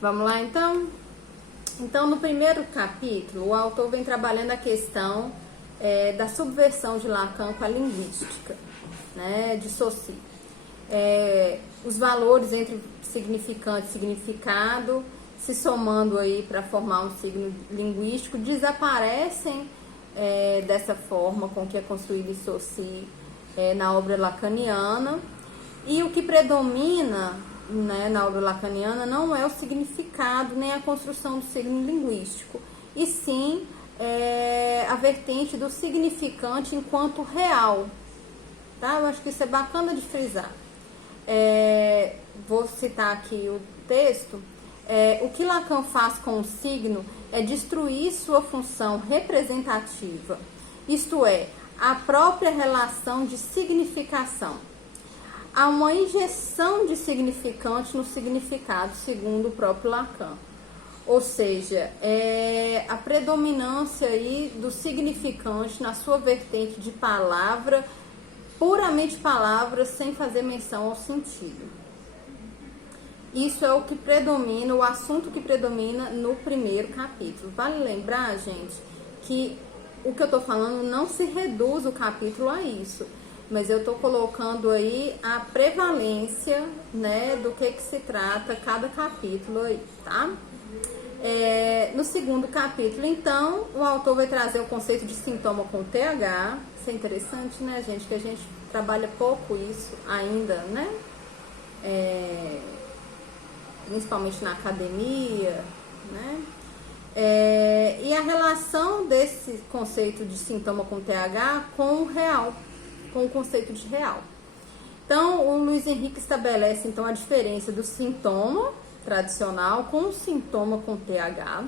Vamos lá, então? Então, no primeiro capítulo, o autor vem trabalhando a questão da subversão de Lacan com a linguística, né, de Saussure. Os valores entre significante e significado, se somando aí para formar um signo linguístico, desaparecem dessa forma com que é construído em Saussure na obra lacaniana. E o que predomina, né, na obra lacaniana não é o significado nem a construção do signo linguístico, e sim a vertente do significante enquanto real. Tá? Eu acho que isso é bacana de frisar. Vou citar aqui o texto. O que Lacan faz com o signo é destruir sua função representativa, isto é, a própria relação de significação. Há uma injeção de significante no significado, segundo o próprio Lacan. Ou seja, a predominância aí do significante na sua vertente de palavra, puramente palavra, sem fazer menção ao sentido. Isso é o que predomina, o assunto que predomina no primeiro capítulo. Vale lembrar, gente, que o que eu estou falando não se reduz o capítulo a isso, mas eu estou colocando aí a prevalência, né, do que se trata cada capítulo aí, tá? No segundo capítulo, então, o autor vai trazer o conceito de sintoma com TH. Isso é interessante, né, gente? Que a gente trabalha pouco isso ainda, né? Principalmente na academia, né? E a relação desse conceito de sintoma com TH com o real, com o conceito de real. Então, o Luiz Henrique estabelece, então, a diferença do sintoma tradicional com o sintoma com TH.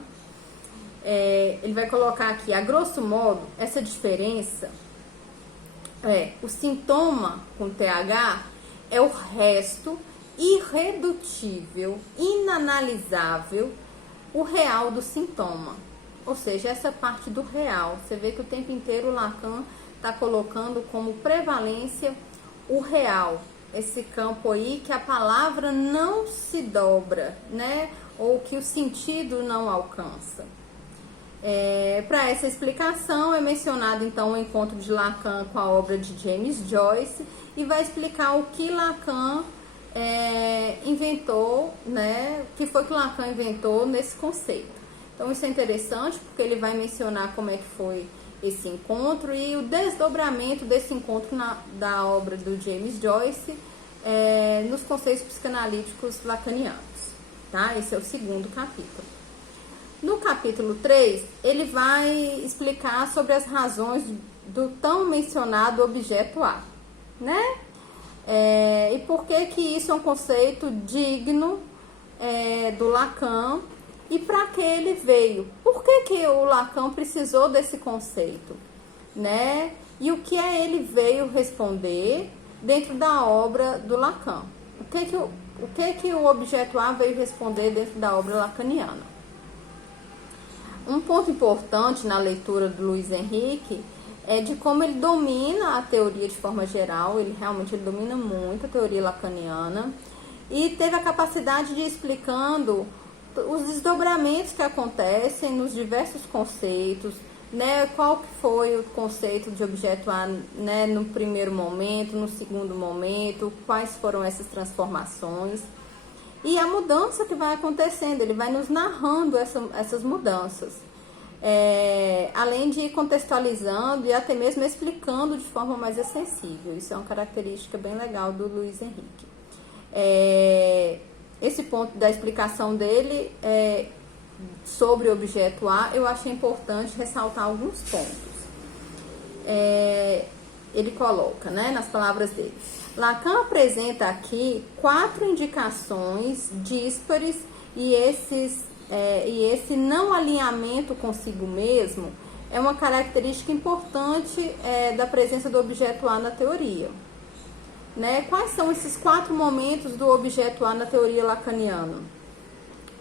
Ele vai colocar aqui, a grosso modo, essa diferença o sintoma com TH é o resto irredutível, inanalisável, o real do sintoma. Ou seja, essa parte do real. Você vê que o tempo inteiro o Lacan está colocando como prevalência o real. Esse campo aí que a palavra não se dobra, né? Ou que o sentido não alcança. Para essa explicação é mencionado então o encontro de Lacan com a obra de James Joyce, e vai explicar o que Lacan inventou, né? O que foi que Lacan inventou nesse conceito. Então isso é interessante porque ele vai mencionar como é que foi esse encontro e o desdobramento desse encontro da obra do James Joyce nos conceitos psicanalíticos lacanianos, tá? Esse é o segundo capítulo. No capítulo 3, ele vai explicar sobre as razões do tão mencionado objeto A, né? E por que isso é um conceito digno do Lacan e para que ele veio. Por que o Lacan precisou desse conceito, né? E o que ele veio responder dentro da obra do Lacan. O que o objeto A veio responder dentro da obra lacaniana. Um ponto importante na leitura do Luiz Henrique é de como ele domina a teoria de forma geral. Ele realmente domina muito a teoria lacaniana e teve a capacidade de ir explicando os desdobramentos que acontecem nos diversos conceitos, né? Qual que foi o conceito de objeto A, né, no primeiro momento, no segundo momento, quais foram essas transformações e a mudança que vai acontecendo. Ele vai nos narrando essas mudanças, além de ir contextualizando e até mesmo explicando de forma mais acessível. Isso é uma característica bem legal do Luiz Henrique. Esse ponto da explicação dele sobre o objeto A, eu achei importante ressaltar alguns pontos. Ele coloca, né, nas palavras dele: Lacan apresenta aqui 4 indicações díspares e esse não alinhamento consigo mesmo é uma característica importante da presença do objeto A na teoria. Né? Quais são esses 4 momentos do objeto A na teoria lacaniana?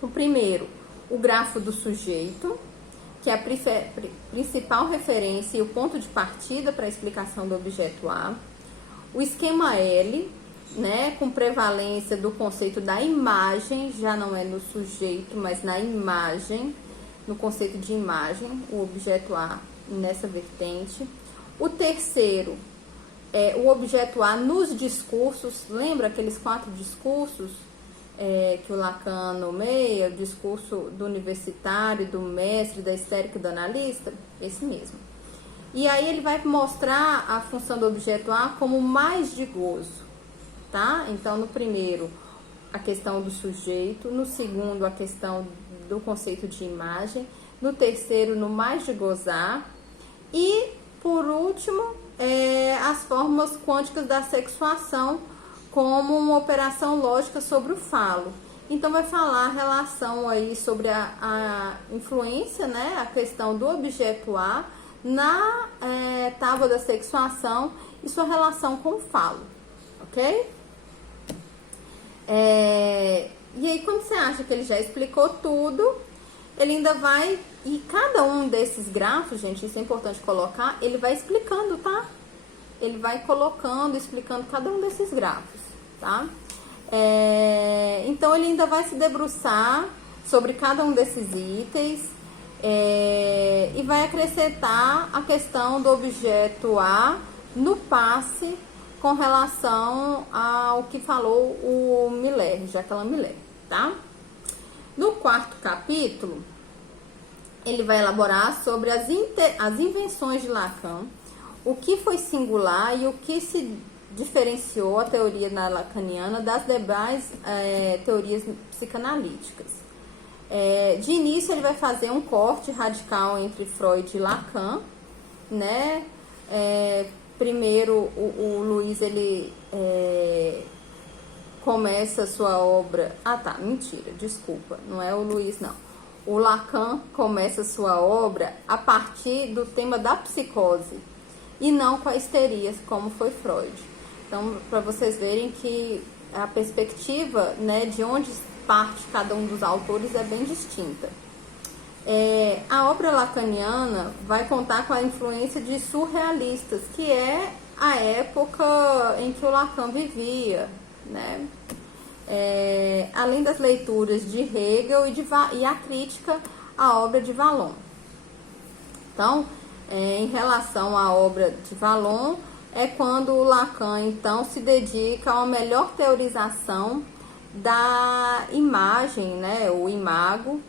O primeiro, o grafo do sujeito, que é a principal referência e o ponto de partida para a explicação do objeto A. O esquema L, né, com prevalência do conceito da imagem, já não é no sujeito, mas na imagem, no conceito de imagem, o objeto A nessa vertente. O terceiro é o objeto A nos discursos, lembra aqueles 4 discursos que o Lacan nomeia, o discurso do universitário, do mestre, da histérica e do analista? Esse mesmo. E aí ele vai mostrar a função do objeto A como mais de gozo, tá? Então, no primeiro, a questão do sujeito, no segundo, a questão do conceito de imagem, no terceiro, no mais de gozar, e, por último, as fórmulas quânticas da sexuação como uma operação lógica sobre o falo. Então, vai falar a relação aí sobre a influência, né, a questão do objeto A na tábua da sexuação e sua relação com o falo, ok? E aí, quando você acha que ele já explicou tudo, ele ainda vai, e cada um desses grafos, gente, isso é importante colocar, ele vai explicando, tá? Ele vai colocando, explicando cada um desses grafos, tá? Então, ele ainda vai se debruçar sobre cada um desses itens e vai acrescentar a questão do objeto A no passe com relação ao que falou o Miller, Jacqueline Miller, tá? No quarto capítulo, ele vai elaborar sobre as invenções de Lacan, o que foi singular e o que se diferenciou a teoria lacaniana das demais teorias psicanalíticas. De início, ele vai fazer um corte radical entre Freud e Lacan, né? Primeiro, o Luiz, ele começa a sua obra... mentira, desculpa, não é o Luiz, não. O Lacan começa a sua obra a partir do tema da psicose e não com a histeria, como foi Freud. Então, para vocês verem que a perspectiva, né, de onde parte cada um dos autores é bem distinta. A obra lacaniana vai contar com a influência de surrealistas, que é a época em que o Lacan vivia, né? Além das leituras de Hegel e a crítica à obra de Vallon. Então, em relação à obra de Vallon, é quando o Lacan, então, se dedica a uma melhor teorização da imagem, né, o imago,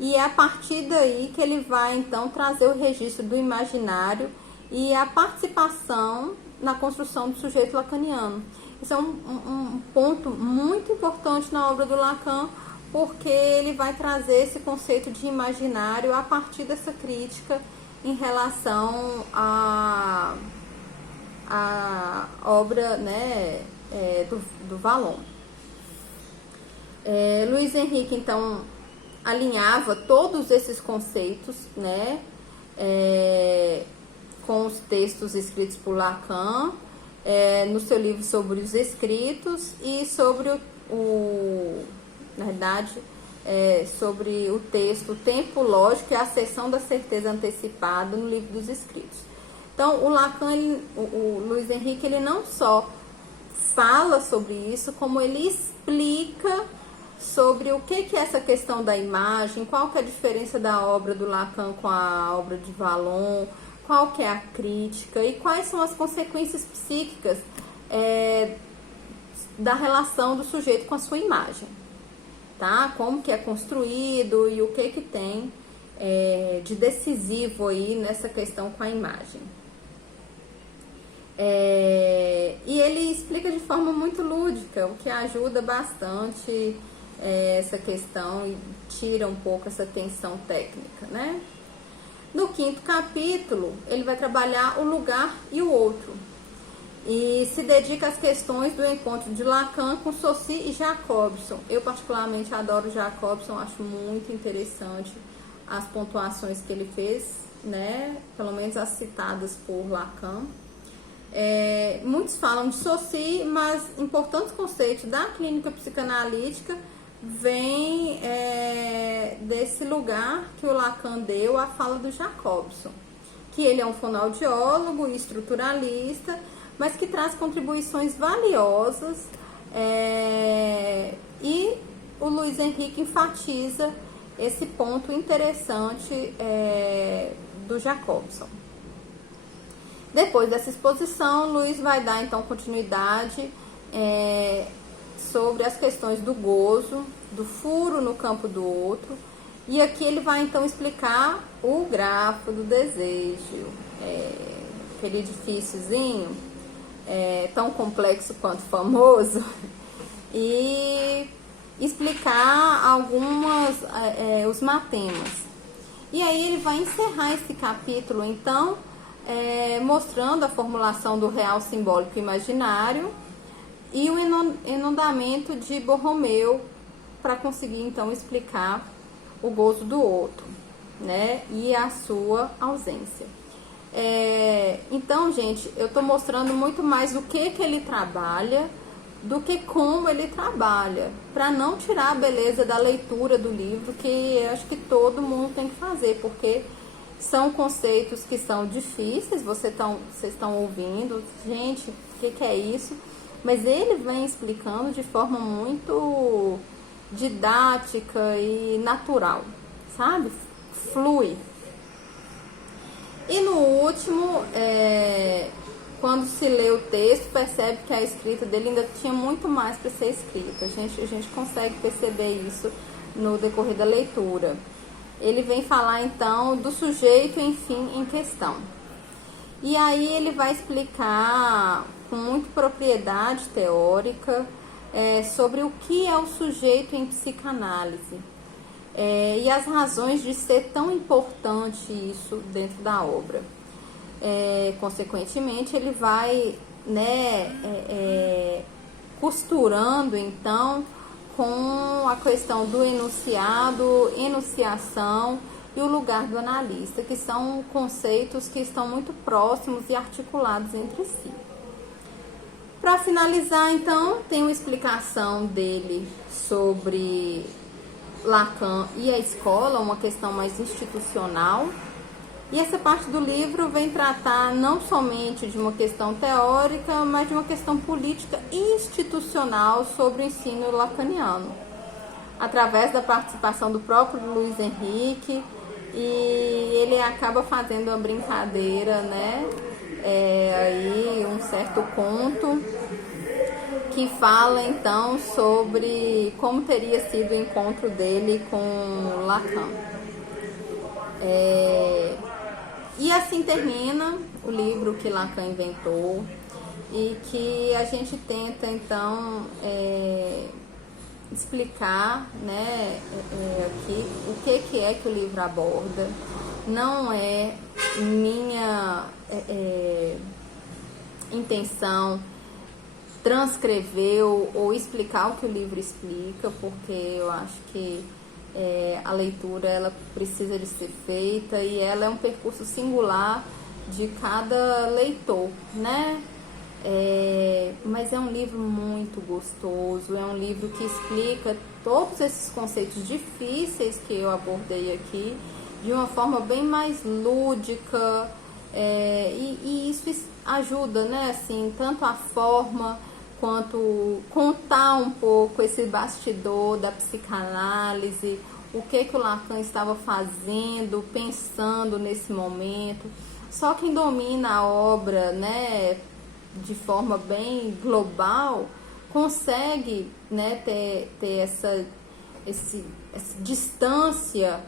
e é a partir daí que ele vai, então, trazer o registro do imaginário e a participação na construção do sujeito lacaniano. Isso é um ponto muito importante na obra do Lacan, porque ele vai trazer esse conceito de imaginário a partir dessa crítica em relação à obra, né, do Vallon. Luiz Henrique, então, alinhava todos esses conceitos, né, com os textos escritos por Lacan, no seu livro sobre os escritos e sobre na verdade, sobre o texto O Tempo Lógico e a Asserção da Certeza Antecipada no livro dos escritos. Então, o Lacan, o Luiz Henrique, ele não só fala sobre isso, como ele explica sobre o que é essa questão da imagem, qual que é a diferença da obra do Lacan com a obra de Vallon, qual que é a crítica e quais são as consequências psíquicas da relação do sujeito com a sua imagem, tá? Como que é construído e o que tem de decisivo aí nessa questão com a imagem. E ele explica de forma muito lúdica, o que ajuda bastante essa questão e tira um pouco essa tensão técnica, né? No quinto capítulo, ele vai trabalhar o lugar e o outro. E se dedica às questões do encontro de Lacan com Saussure e Jacobson. Eu particularmente adoro Jacobson, acho muito interessante as pontuações que ele fez, né? Pelo menos as citadas por Lacan. Muitos falam de Saussure, mas importantes conceitos da clínica psicanalítica vem desse lugar que o Lacan deu à fala do Jacobson, que ele é um fonoaudiólogo e estruturalista, mas que traz contribuições valiosas E o Luiz Henrique enfatiza esse ponto interessante do Jacobson. Depois dessa exposição, Luiz vai dar então continuidade sobre as questões do gozo, do furo no campo do outro, e aqui ele vai então explicar o grafo do desejo, aquele edifíciozinho tão complexo quanto famoso, e explicar os matemas. E aí ele vai encerrar esse capítulo então mostrando a formulação do real simbólico imaginário e o enundamento de Borromeu para conseguir então explicar o gozo do outro, né, e a sua ausência. Então, gente, eu estou mostrando muito mais o que ele trabalha do que como ele trabalha, para não tirar a beleza da leitura do livro, que eu acho que todo mundo tem que fazer, porque são conceitos que são difíceis, vocês estão ouvindo, gente, o que é isso? Mas ele vem explicando de forma muito didática e natural, sabe? Flui. E no último, quando se lê o texto, percebe que a escrita dele ainda tinha muito mais para ser escrita. A gente consegue perceber isso no decorrer da leitura. Ele vem falar então do sujeito, enfim, em questão. E aí ele vai explicar com muita propriedade teórica sobre o que é o sujeito em psicanálise e as razões de ser tão importante isso dentro da obra. Consequentemente, ele vai costurando então com a questão do enunciado, enunciação e o lugar do analista, que são conceitos que estão muito próximos e articulados entre si. Para finalizar, então, tem uma explicação dele sobre Lacan e a escola, uma questão mais institucional. E essa parte do livro vem tratar não somente de uma questão teórica, mas de uma questão política e institucional sobre o ensino lacaniano, através da participação do próprio Luiz Henrique, e ele acaba fazendo uma brincadeira, né? Aí um certo conto que fala então sobre como teria sido o encontro dele com Lacan. E assim termina o livro que Lacan inventou e que a gente tenta então explicar, né, aqui o que é que o livro aborda. Não é minha intenção transcrever ou explicar o que o livro explica, porque eu acho que a leitura ela precisa de ser feita e ela é um percurso singular de cada leitor, né? Mas é um livro muito gostoso, é um livro que explica todos esses conceitos difíceis que eu abordei aqui de uma forma bem mais lúdica, e isso ajuda, né? Assim, tanto a forma quanto contar um pouco esse bastidor da psicanálise, o que o Lacan estava fazendo, pensando nesse momento. Só quem domina a obra, né, de forma bem global, consegue, né, ter essa distância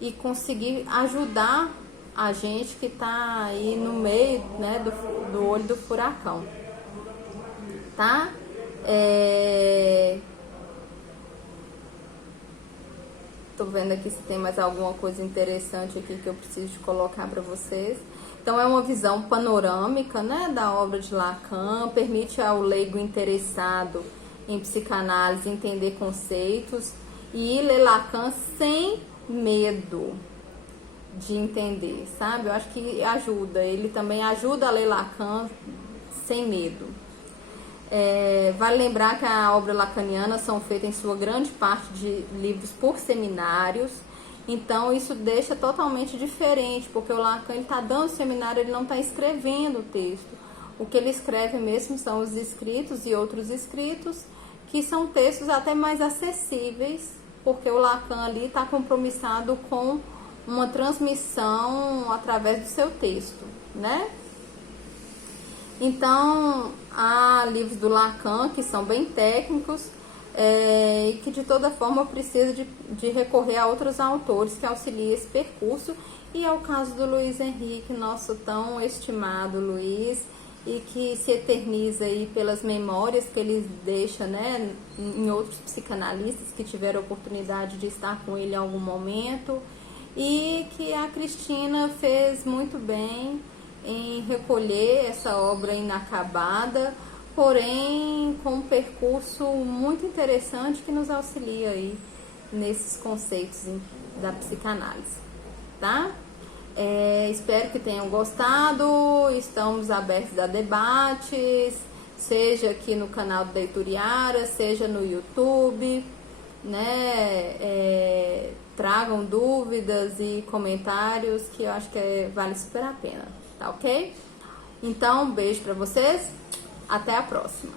e conseguir ajudar a gente que está aí no meio, né, do olho do furacão. Tá? Tô vendo aqui se tem mais alguma coisa interessante aqui que eu preciso de colocar para vocês. Então é uma visão panorâmica, né, da obra de Lacan, permite ao leigo interessado em psicanálise entender conceitos e ler Lacan sem medo de entender, sabe? Eu acho que ajuda, ele também ajuda a ler Lacan sem medo. Vale lembrar que a obra lacaniana são feitas em sua grande parte de livros por seminários, então isso deixa totalmente diferente, porque o Lacan está dando seminário, ele não está escrevendo o texto. O que ele escreve mesmo são os escritos e outros escritos, que são textos até mais acessíveis, porque o Lacan ali está compromissado com uma transmissão através do seu texto, né? Então, há livros do Lacan que são bem técnicos e que de toda forma precisa de recorrer a outros autores que auxiliem esse percurso, e é o caso do Luiz Henrique, nosso tão estimado Luiz, e que se eterniza aí pelas memórias que ele deixa, né, em outros psicanalistas que tiveram a oportunidade de estar com ele em algum momento, e que a Cristina fez muito bem em recolher essa obra inacabada, porém com um percurso muito interessante que nos auxilia aí nesses conceitos da psicanálise, tá? Espero que tenham gostado. Estamos abertos a debates, seja aqui no canal do Deituriara, seja no YouTube, né? Tragam dúvidas e comentários que eu acho que vale super a pena, tá ok? Então, um beijo pra vocês, até a próxima.